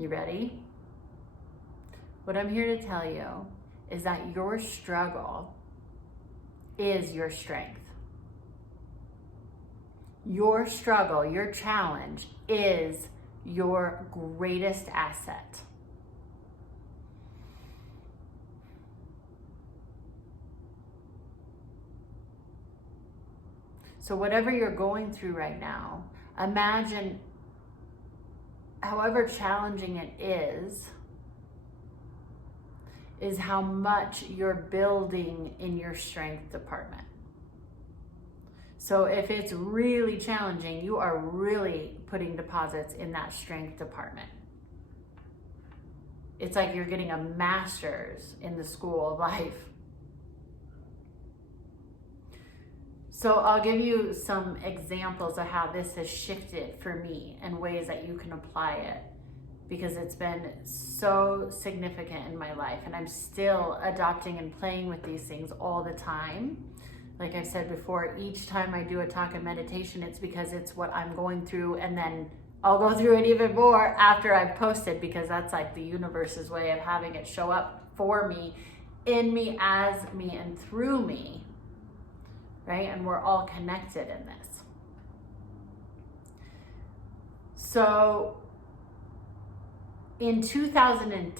You ready? What I'm here to tell you is that your struggle is your strength. Your struggle, your challenge is your greatest asset. So whatever you're going through right now, imagine however challenging it is how much you're building in your strength department. So if it's really challenging, you are really putting deposits in that strength department. It's like you're getting a master's in the school of life. So I'll give you some examples of how this has shifted for me and ways that you can apply it, because it's been so significant in my life, and I'm still adopting and playing with these things all the time. Like I've said before, each time I do a talk of meditation, it's because it's what I'm going through, and then I'll go through it even more after I've posted, because that's like the universe's way of having it show up for me, in me, as me, and through me, right? And we're all connected in this. So in 2010,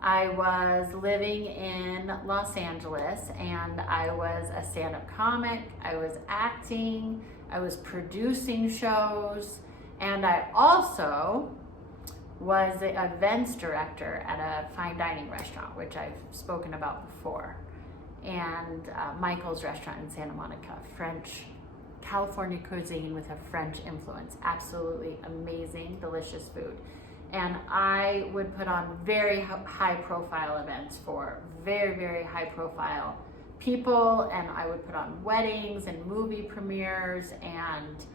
I was living in Los Angeles, and I was a stand-up comic, I was acting, I was producing shows, and I also was the events director at a fine dining restaurant, which I've spoken about before, and Michael's Restaurant in Santa Monica, California cuisine with a French influence. Absolutely amazing, delicious food. And I would put on very high profile events for very, very high profile people. And I would put on weddings and movie premieres and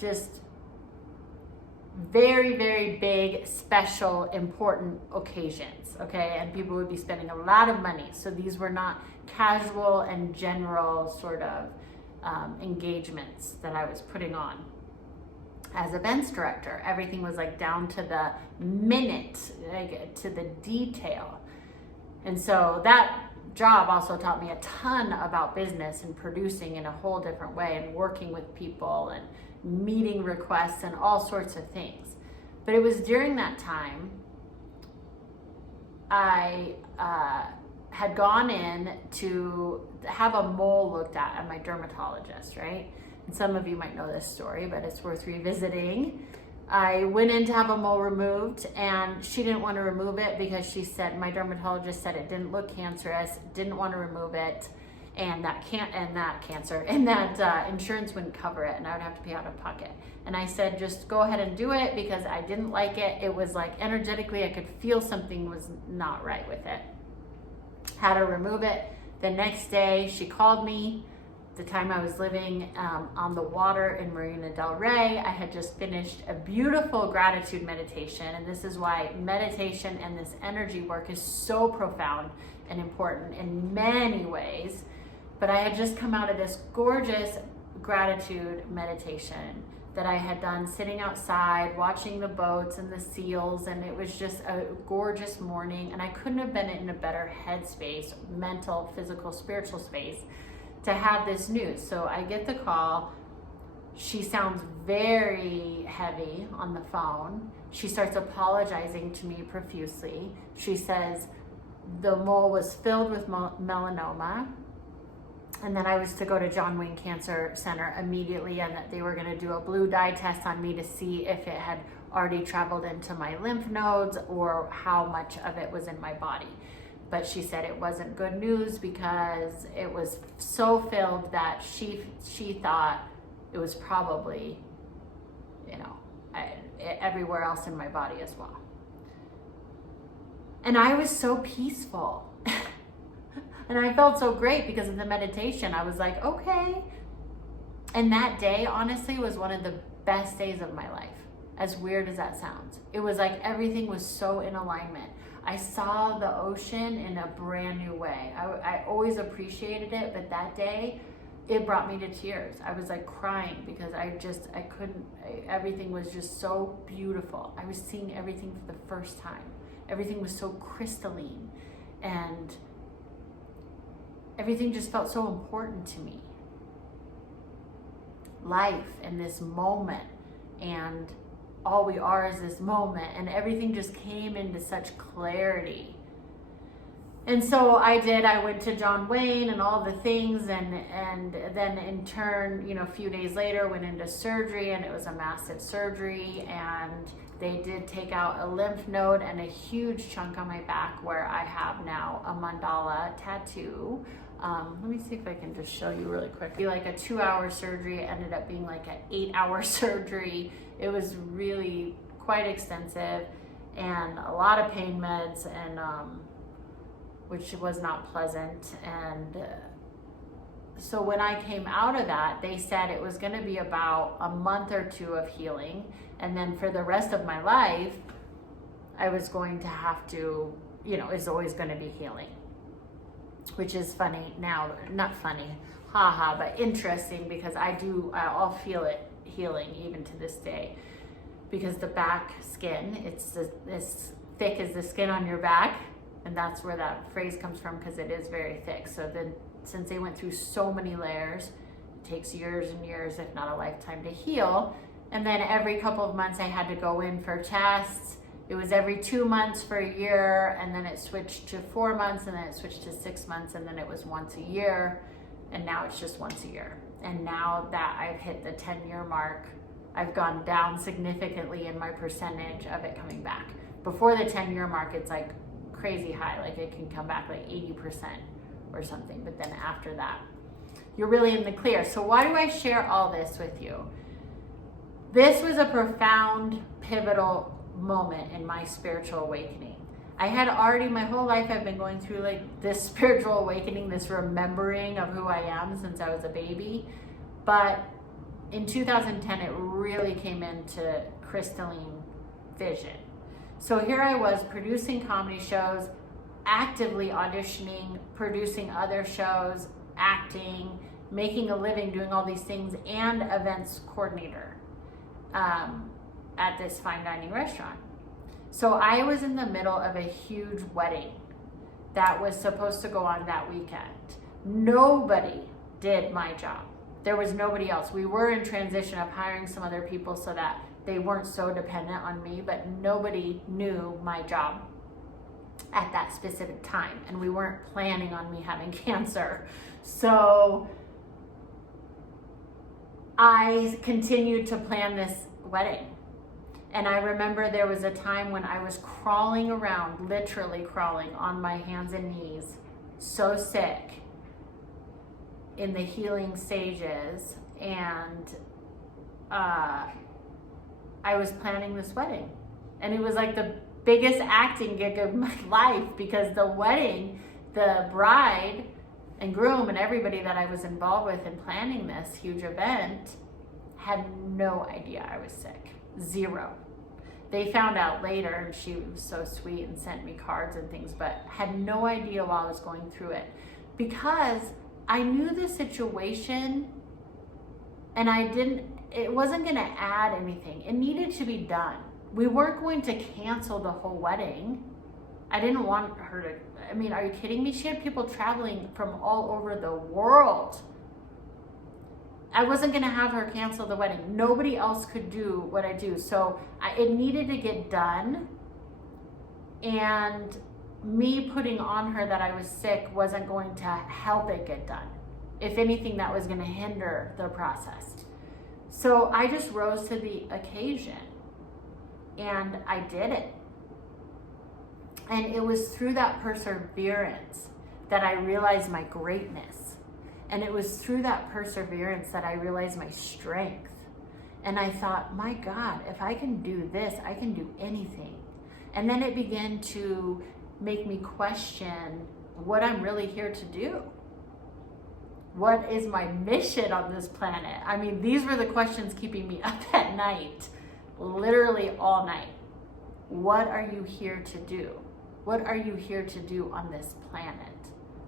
just very, very big, special, important occasions, okay? And people would be spending a lot of money. So these were not casual and general sort of engagements that I was putting on. As events director, everything was like down to the minute, like to the detail. And so that job also taught me a ton about business and producing in a whole different way, and working with people and meeting requests and all sorts of things. But it was during that time I had gone in to have a mole looked at my dermatologist, right? And some of you might know this story, but it's worth revisiting. I went in to have a mole removed, and she didn't want to remove it because she said, my dermatologist said it didn't look cancerous, didn't want to remove it, and that insurance wouldn't cover it, and I would have to pay out of pocket. And I said, just go ahead and do it, because I didn't like it. It was like energetically, I could feel something was not right with it. Had her remove it. The next day, she called me. The time I was living on the water in Marina del Rey, I had just finished a beautiful gratitude meditation. And this is why meditation and this energy work is so profound and important in many ways. But I had just come out of this gorgeous gratitude meditation that I had done sitting outside, watching the boats and the seals. And it was just a gorgeous morning. And I couldn't have been in a better headspace, mental, physical, spiritual space, to have this news. So I get the call. She sounds very heavy on the phone. She starts apologizing to me profusely. She says the mole was filled with melanoma, and that I was to go to John Wayne Cancer Center immediately, and that they were going to do a blue dye test on me to see if it had already traveled into my lymph nodes or how much of it was in my body. But she said it wasn't good news because it was so filled that she thought it was probably, everywhere else in my body as well. And I was so peaceful. And I felt so great because of the meditation. I was like, okay. And that day, honestly, was one of the best days of my life. As weird as that sounds. It was like everything was so in alignment. I saw the ocean in a brand new way. I always appreciated it, but that day, it brought me to tears. I was like crying because everything was just so beautiful. I was seeing everything for the first time. Everything was so crystalline, and everything just felt so important to me. Life and this moment, and all we are is this moment, and everything just came into such clarity. And so I went to John Wayne and all the things, and then in turn, a few days later went into surgery, and it was a massive surgery, and they did take out a lymph node and a huge chunk on my back where I have now a mandala tattoo. Let me see if I can just show you really quick. Like a 2-hour surgery, ended up being like an 8-hour surgery. It was really quite extensive, and a lot of pain meds, and which was not pleasant. And so when I came out of that, they said it was going to be about a month or 2 of healing, and then for the rest of my life, I was going to have to, it's always going to be healing. Which is funny now, not funny, haha, but interesting, because I'll feel it healing even to this day, because the back skin, it's as thick as the skin on your back, and that's where that phrase comes from, because it is very thick. So then, since they went through so many layers, it takes years and years, if not a lifetime, to heal. And then every couple of months I had to go in for tests. It was every 2 months for a year, and then it switched to 4 months, and then it switched to 6 months, and then it was once a year, and now it's just once a year. And now that I've hit the 10-year mark, I've gone down significantly in my percentage of it coming back. Before the 10-year mark, it's like crazy high, like it can come back like 80% or something, but then after that, you're really in the clear. So why do I share all this with you? This was a profound, pivotal moment in my spiritual awakening. I had already, my whole life, I've been going through like this spiritual awakening, this remembering of who I am since I was a baby. But in 2010, it really came into crystalline vision. So here I was producing comedy shows, actively auditioning, producing other shows, acting, making a living, doing all these things, and events coordinator at this fine dining restaurant. So I was in the middle of a huge wedding that was supposed to go on that weekend. Nobody did my job. There was nobody else. We were in transition of hiring some other people so that they weren't so dependent on me, but nobody knew my job at that specific time. And we weren't planning on me having cancer. So I continued to plan this wedding. And I remember there was a time when I was crawling around, literally crawling on my hands and knees, so sick, in the healing stages, and I was planning this wedding. And it was like the biggest acting gig of my life, because the wedding, the bride and groom and everybody that I was involved with in planning this huge event had no idea I was sick. Zero. They found out later, and she was so sweet and sent me cards and things, but had no idea while I was going through it, because I knew the situation, and it wasn't going to add anything. It needed to be done. We weren't going to cancel the whole wedding. I didn't want her to, are you kidding me? She had people traveling from all over the world. I wasn't going to have her cancel the wedding. Nobody else could do what I do. So it needed to get done. And me putting on her that I was sick wasn't going to help it get done. If anything, that was going to hinder the process. So I just rose to the occasion. And I did it. And it was through that perseverance that I realized my greatness. And it was through that perseverance that I realized my strength. And I thought, my God, if I can do this, I can do anything. And then it began to make me question what I'm really here to do. What is my mission on this planet? These were the questions keeping me up at night, literally all night. What are you here to do? What are you here to do on this planet?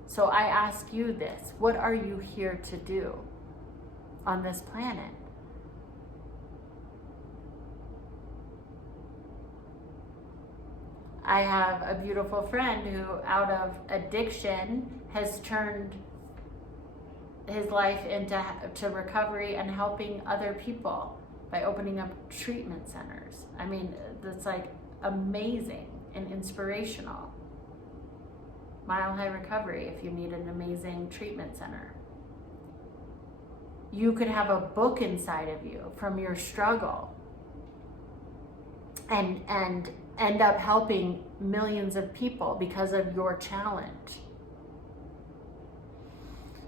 So I ask you this, what are you here to do? on this planet. I have a beautiful friend who, out of addiction, has turned his life into recovery and helping other people by opening up treatment centers. I mean, that's like amazing and inspirational. Mile High Recovery, if you need an amazing treatment center. You could have a book inside of you from your struggle and end up helping millions of people because of your challenge.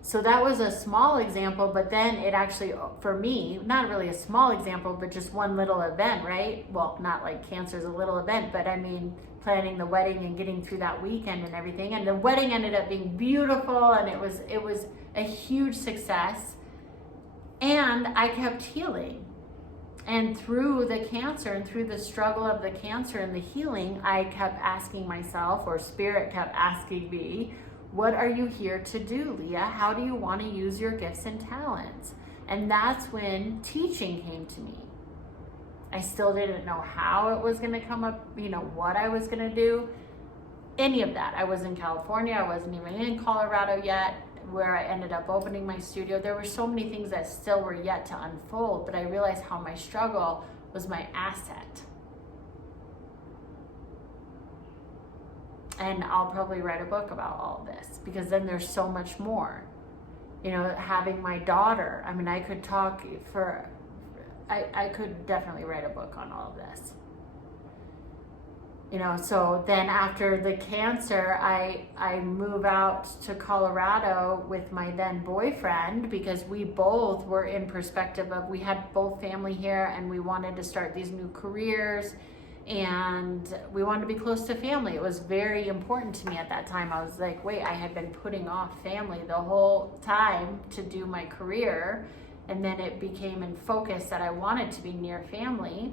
So that was a small example, but then it actually, for me, not really a small example, but just one little event, right? Well, not like cancer is a little event, but I mean, planning the wedding and getting through that weekend and everything. And the wedding ended up being beautiful, and it was a huge success. And I kept healing. And through the cancer and through the struggle of the cancer and the healing, I kept asking myself, or Spirit kept asking me, what are you here to do, Leah? How do you want to use your gifts and talents? And that's when teaching came to me. I still didn't know how it was going to come up, what I was going to do, any of that. I was in California. I wasn't even in Colorado yet, where I ended up opening my studio. There were so many things that still were yet to unfold, but I realized how my struggle was my asset. And I'll probably write a book about all of this, because then there's so much more. Having my daughter, I mean, I could talk for, I could definitely write a book on all of this. So then after the cancer, I move out to Colorado with my then boyfriend, because we both were in perspective of, we had both family here and we wanted to start these new careers. And we wanted to be close to family. It was very important to me at that time. I was like, wait, I had been putting off family the whole time to do my career. And then it became in focus that I wanted to be near family.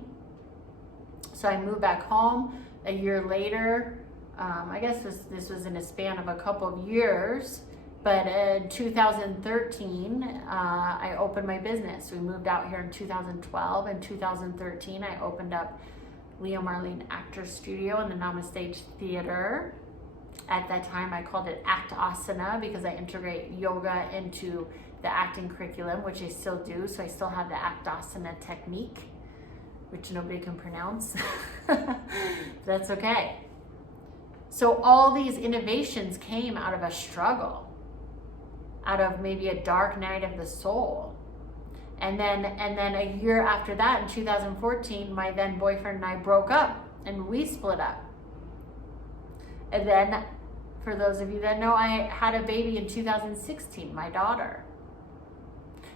So I moved back home a year later. I guess this was in a span of a couple of years. But in 2013, I opened my business. We moved out here in 2012. In 2013, I opened up Leah Marlene Actor Studio in the Namaste Theater. At that time, I called it Act Asana, because I integrate yoga into the acting curriculum, which I still do. So I still have the Act Asana technique, which nobody can pronounce. That's okay. So all these innovations came out of a struggle, out of maybe a dark night of the soul. And then a year after that, in 2014, my then boyfriend and I broke up, and we split up. And then, for those of you that know, I had a baby in 2016, my daughter.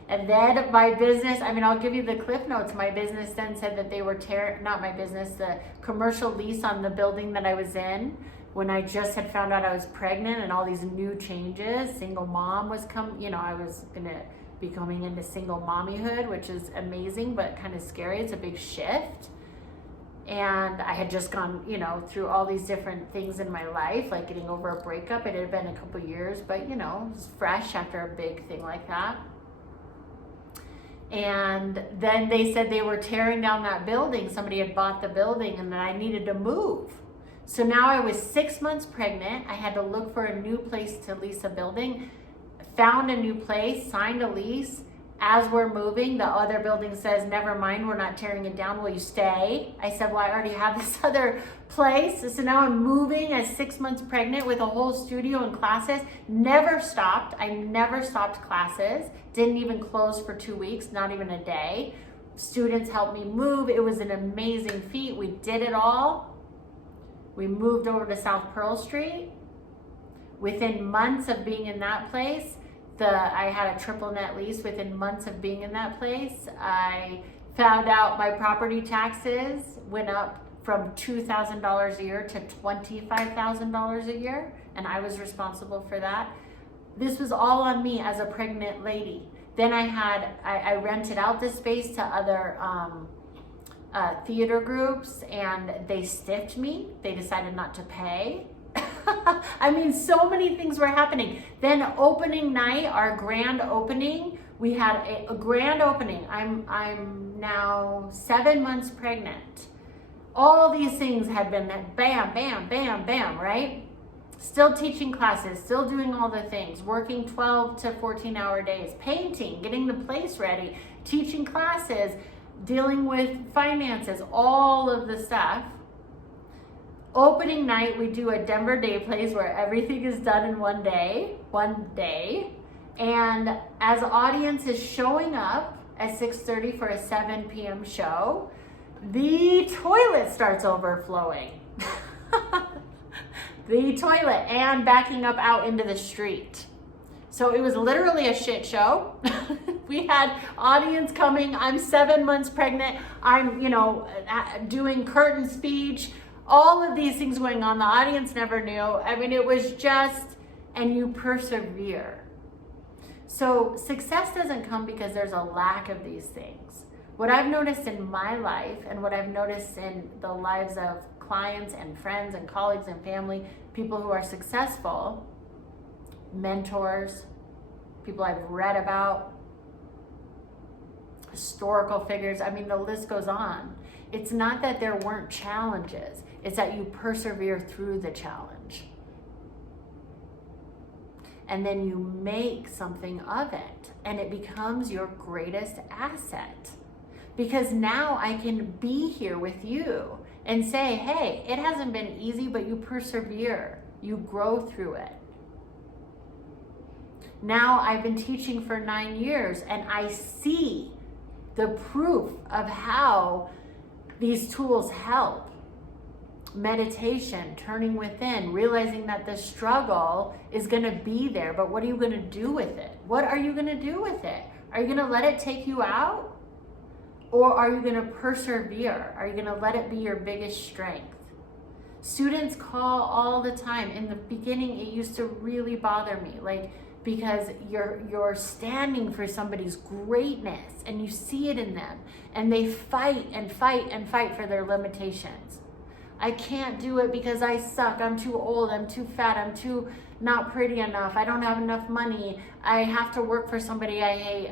And then my business, I'll give you the cliff notes. My business then said that they were the commercial lease on the building that I was in, when I just had found out I was pregnant and all these new changes. Single mom was I was going to be coming into single mommyhood, which is amazing, but kind of scary. It's a big shift. And I had just gone, through all these different things in my life, like getting over a breakup. It had been a couple of years, but it was fresh after a big thing like that. And then they said they were tearing down that building. Somebody had bought the building, and that I needed to move. So now I was 6 months pregnant. I had to look for a new place to lease a building. Found a new place, signed a lease. As we're moving, the other building says, never mind, we're not tearing it down, will you stay? I said, well, I already have this other place. So now I'm moving at 6 months pregnant with a whole studio and classes. Never stopped. I never stopped classes. Didn't even close for 2 weeks, not even a day. Students helped me move. It was an amazing feat. We did it all. We moved over to South Pearl Street. Within months of being in that place, I had a triple net lease. Within months of being in that place, I found out my property taxes went up from $2,000 a year to $25,000 a year, and I was responsible for that. This was all on me as a pregnant lady. Then I rented out this space to other theater groups, and they stiffed me. They decided not to pay. So many things were happening. Then opening night, our grand opening, We had a grand opening. I'm now 7 months pregnant. All these things had been bam, bam, bam, bam, right? Still teaching classes, still doing all the things, working 12 to 14-hour days, painting, getting the place ready, teaching classes, dealing with finances, all of the stuff. Opening night, we do a Denver Day Plays where everything is done in one day. And as audience is showing up at 6:30 for a 7 p.m. show, the toilet starts overflowing. The toilet and backing up out into the street. So it was literally a shit show. We had audience coming. I'm 7 months pregnant. I'm, doing curtain speech, all of these things going on. The audience never knew. I mean, it was just, and you persevere. So success doesn't come because there's a lack of these things. What I've noticed in my life and what I've noticed in the lives of clients and friends and colleagues and family, people who are successful, mentors, people I've read about, historical figures, I mean, the list goes on. It's not that there weren't challenges, it's that you persevere through the challenge. And then you make something of it, and it becomes your greatest asset. Because now I can be here with you and say, hey, it hasn't been easy, but you persevere, you grow through it. Now I've been teaching for 9 years and I see the proof of how these tools help. Meditation, turning within, realizing that the struggle is going to be there, but what are you going to do with it? What are you going to do with it? Are you going to let it take you out? Or are you going to persevere? Are you going to let it be your biggest strength? Students call all the time. In the beginning, it used to really bother me, because you're standing for somebody's greatness and you see it in them, and they fight and fight and fight for their limitations. I can't do it because I suck. I'm too old. I'm too fat. I'm too not pretty enough. I don't have enough money. I have to work for somebody I hate.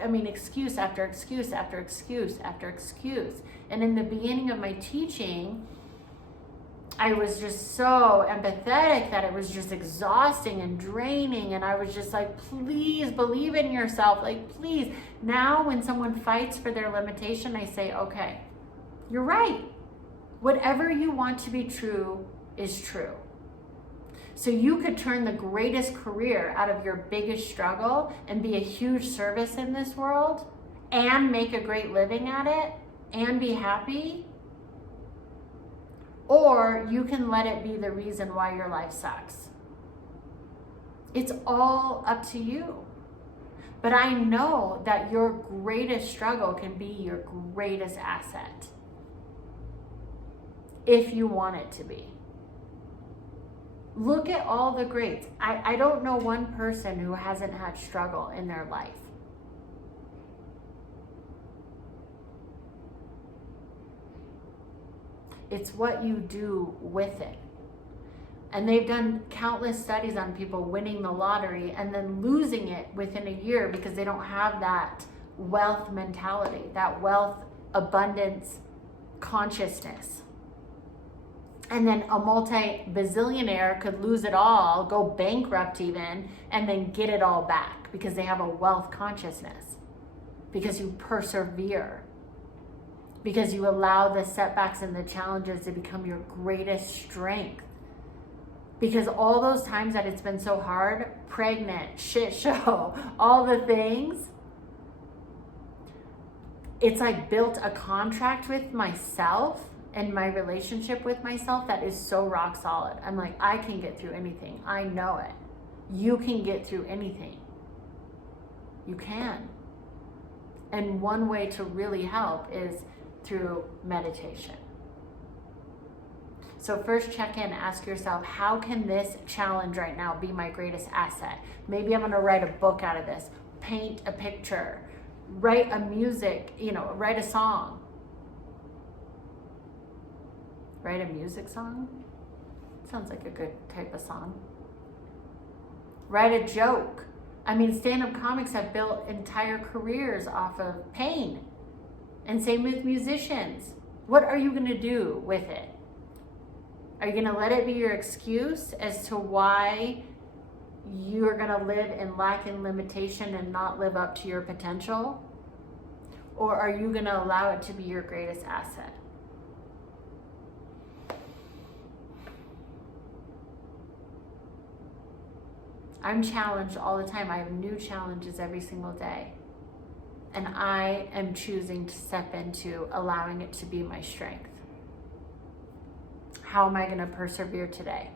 I mean, excuse after excuse after excuse after excuse. And in the beginning of my teaching, I was just so empathetic that it was just exhausting and draining. And I was just like, please believe in yourself. Please. Now when someone fights for their limitation, I say, okay, you're right. Whatever you want to be true is true. So you could turn the greatest career out of your biggest struggle and be a huge service in this world and make a great living at it and be happy. Or you can let it be the reason why your life sucks. It's all up to you. But I know that your greatest struggle can be your greatest asset, if you want it to be. Look at all the greats. I don't know one person who hasn't had struggle in their life. It's what you do with it. And they've done countless studies on people winning the lottery and then losing it within a year because they don't have that wealth mentality, that wealth abundance consciousness. And then a multi-bazillionaire could lose it all, go bankrupt even, and then get it all back because they have a wealth consciousness. Because you persevere. Because you allow the setbacks and the challenges to become your greatest strength. Because all those times that it's been so hard, pregnant, shit show, all the things, it's like built a contract with myself and my relationship with myself that is so rock solid. I'm like, I can get through anything. I know it. You can get through anything. You can. And one way to really help is through meditation. So first check in, ask yourself, how can this challenge right now be my greatest asset? Maybe I'm gonna write a book out of this, paint a picture, write a music, write a song. Write a music song? Sounds like a good type of song. Write a joke. I mean, stand-up comics have built entire careers off of pain. And same with musicians. What are you going to do with it? Are you going to let it be your excuse as to why you're going to live in lack and limitation and not live up to your potential? Or are you going to allow it to be your greatest asset? I'm challenged all the time. I have new challenges every single day. And I am choosing to step into allowing it to be my strength. How am I going to persevere today?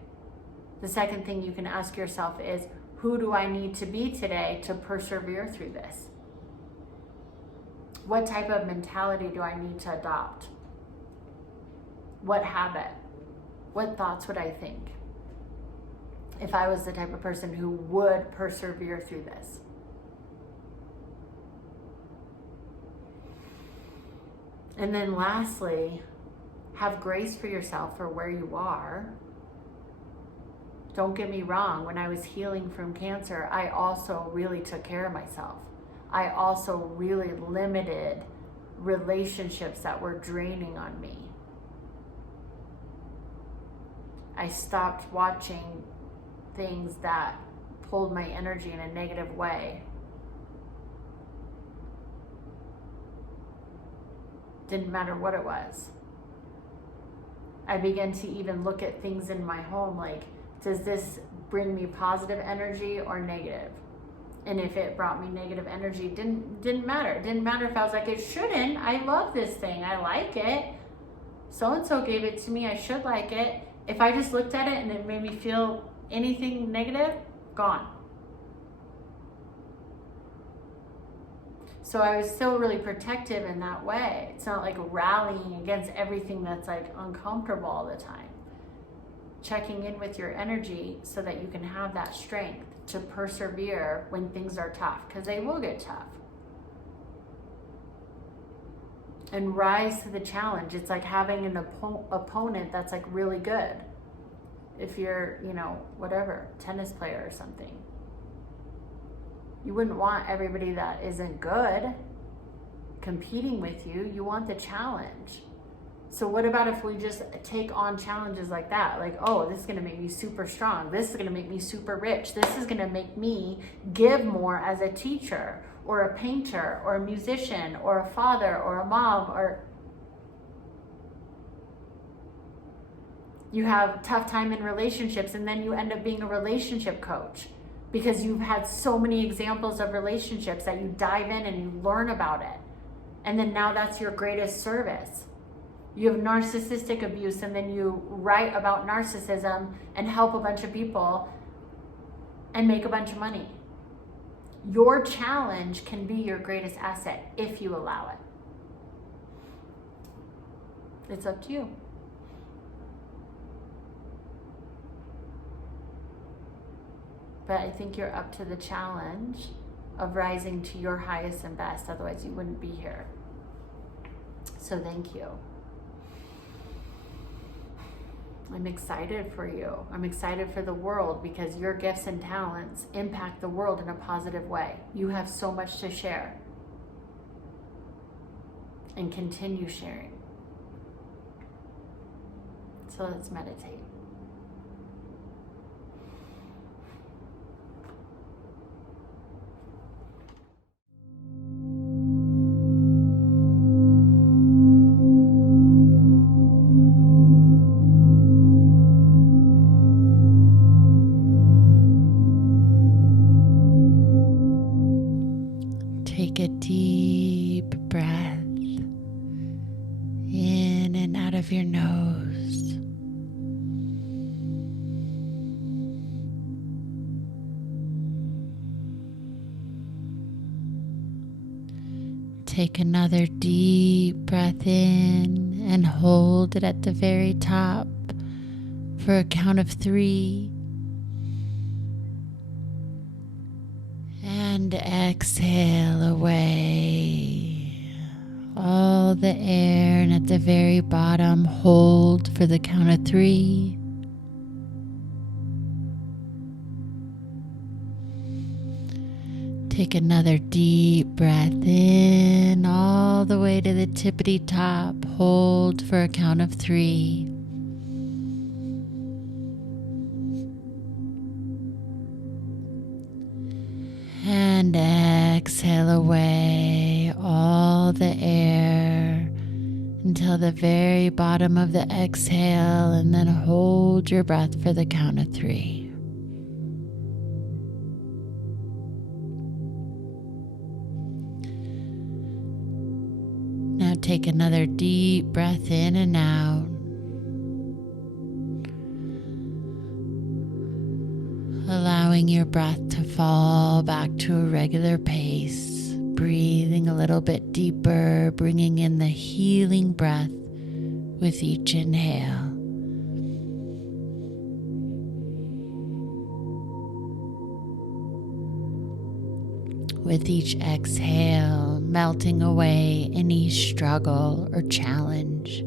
The second thing you can ask yourself is, who do I need to be today to persevere through this? What type of mentality do I need to adopt? What habit? What thoughts would I think if I was the type of person who would persevere through this? And then lastly, have grace for yourself for where you are. Don't get me wrong, when I was healing from cancer, I also really took care of myself. I also really limited relationships that were draining on me. I stopped watching things that pulled my energy in a negative way. Didn't matter what it was. I began to even look at things in my home like, does this bring me positive energy or negative? And if it brought me negative energy, didn't matter. It didn't matter if I was like, it shouldn't. I love this thing. I like it. So-and-so gave it to me. I should like it. If I just looked at it and it made me feel anything negative, gone. So I was still really protective in that way. It's not like rallying against everything that's like uncomfortable all the time. Checking in with your energy so that you can have that strength to persevere when things are tough, because they will get tough. And rise to the challenge. It's like having an opponent that's like really good. If you're, whatever, tennis player or something. You wouldn't want everybody that isn't good competing with you. You want the challenge. So what about if we just take on challenges like that? Like, oh, this is going to make me super strong. This is going to make me super rich. This is going to make me give more as a teacher or a painter or a musician or a father or a mom. Or you have tough time in relationships and then you end up being a relationship coach because you've had so many examples of relationships that you dive in and you learn about it. And then now that's your greatest service. You have narcissistic abuse and then you write about narcissism and help a bunch of people and make a bunch of money. Your challenge can be your greatest asset if you allow it. It's up to you. But I think you're up to the challenge of rising to your highest and best. Otherwise you wouldn't be here. So thank you. I'm excited for you. I'm excited for the world because your gifts and talents impact the world in a positive way. You have so much to share. And continue sharing. So let's meditate. Take a deep breath in and out of your nose. Take another deep breath in and hold it at the very top for a count of 3. And exhale away all the air, and at the very bottom, hold for the count of 3. Take another deep breath in all the way to the tippity top. Hold for a count of 3. And exhale away all the air until the very bottom of the exhale, and then hold your breath for the count of 3. Now take another deep breath in and out. Allowing your breath to fall back to a regular pace, breathing a little bit deeper, bringing in the healing breath with each inhale. With each exhale, melting away any struggle or challenge.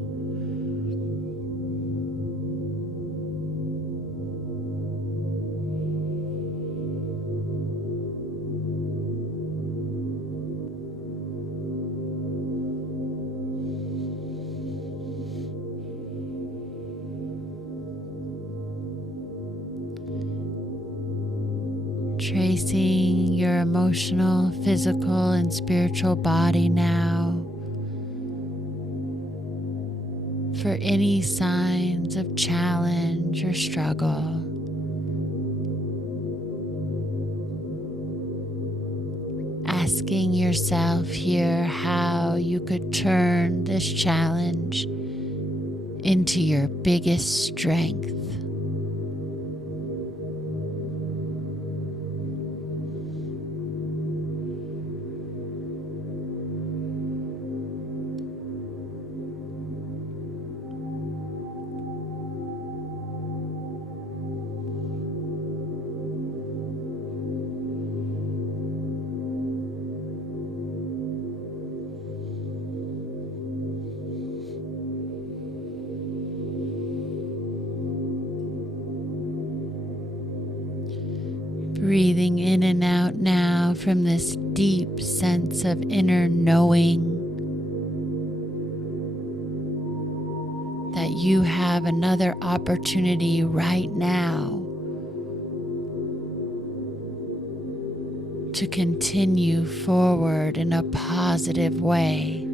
Tracing your emotional, physical, and spiritual body now for any signs of challenge or struggle. Asking yourself here how you could turn this challenge into your biggest strength. Breathing in and out now from this deep sense of inner knowing that you have another opportunity right now to continue forward in a positive way.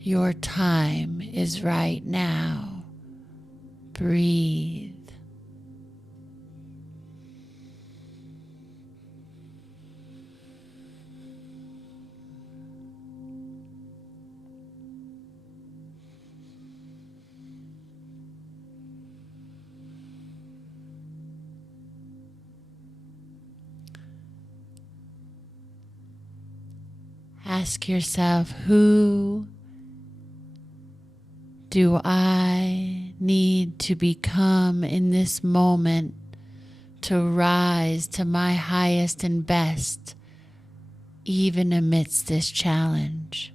Your time is right now. Breathe. Ask yourself, who do I need to become in this moment to rise to my highest and best, even amidst this challenge?